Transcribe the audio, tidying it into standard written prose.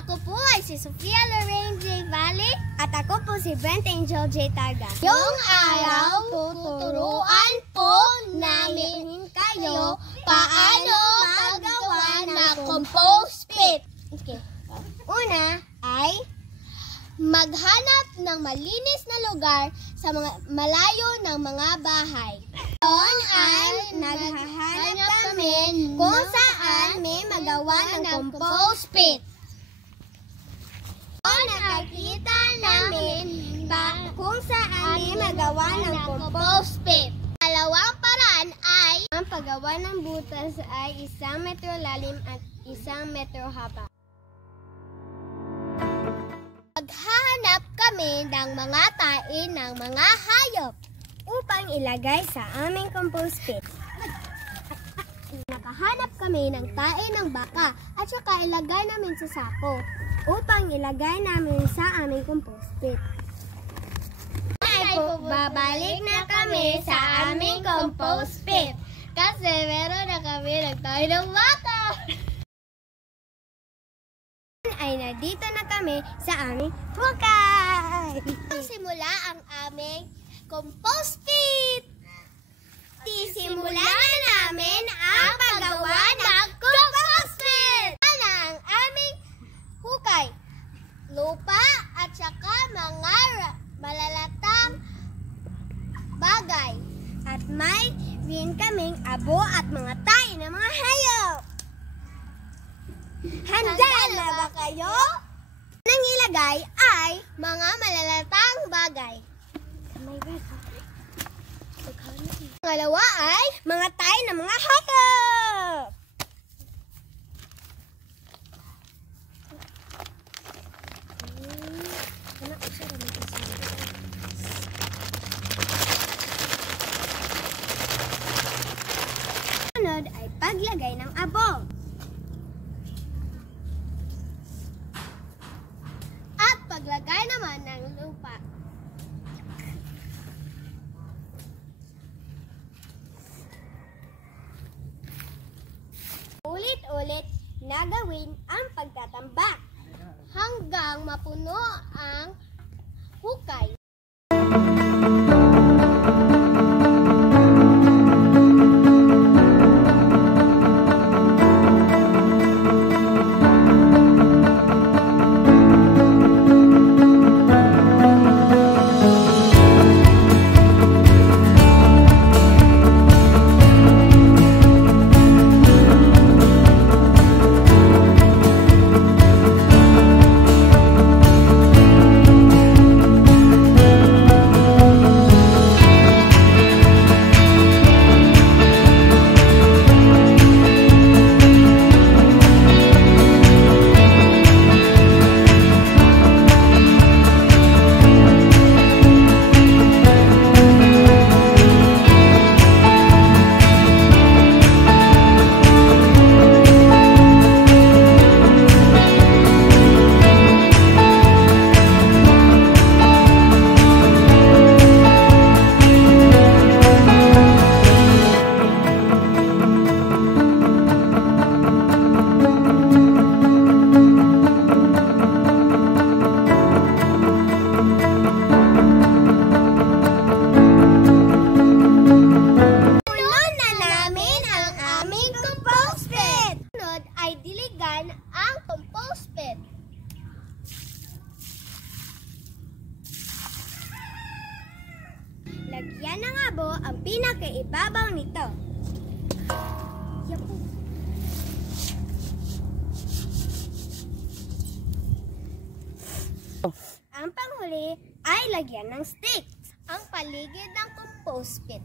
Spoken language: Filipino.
Ako po ay si Sofia Lorraine J. Valle. At ako po si Brent Angel J. Targa. Yung araw, tuturuan po namin kayo paano magawa ng compost pit. Okay. Una ay maghanap ng malinis na lugar sa mga malayo ng mga bahay. Doon ay naghahanap kami kung saan may magawa ng compost pit. Doon nakakita namin kung saan may magawa ng compost pit. Dalawang paraan ay ang paggawa ng butas ay 1 metro lalim at 1 metro haba. Maghahanap kami ng mga tae ng mga hayop upang ilagay sa aming compost pit. Nakahanap kami ng tae ng baka at saka ilagay namin sa sako upang ilagay namin sa aming compost pit. Babalik na kami sa aming compost pit kasi meron na kami ng tae ng baka. Ay nandito na kami sa aming hukay. Simula ang aming compost pit. Simula na namin ang paggawa ng compost pit. Ano ang aming hukay? Lupa at saka mga malalatang bagay. At may rin kaming abo at mga tayo ng mga hayop. Handa na ba kayo? Nang ilagay ay mga malalatang bagay. Pangalawa ay mga tayo ng mga hayop. Sunod ay paglagay ng abo. Paglagay naman ng lupa. Ulit-ulit na gawin ang pagtatambak hanggang mapuno ang hukay. Ang compost pit. Lagyan ng abo ang pinakaibabaw nito. Ang panghuli ay lagyan ng sticks ang paligid ng compost pit.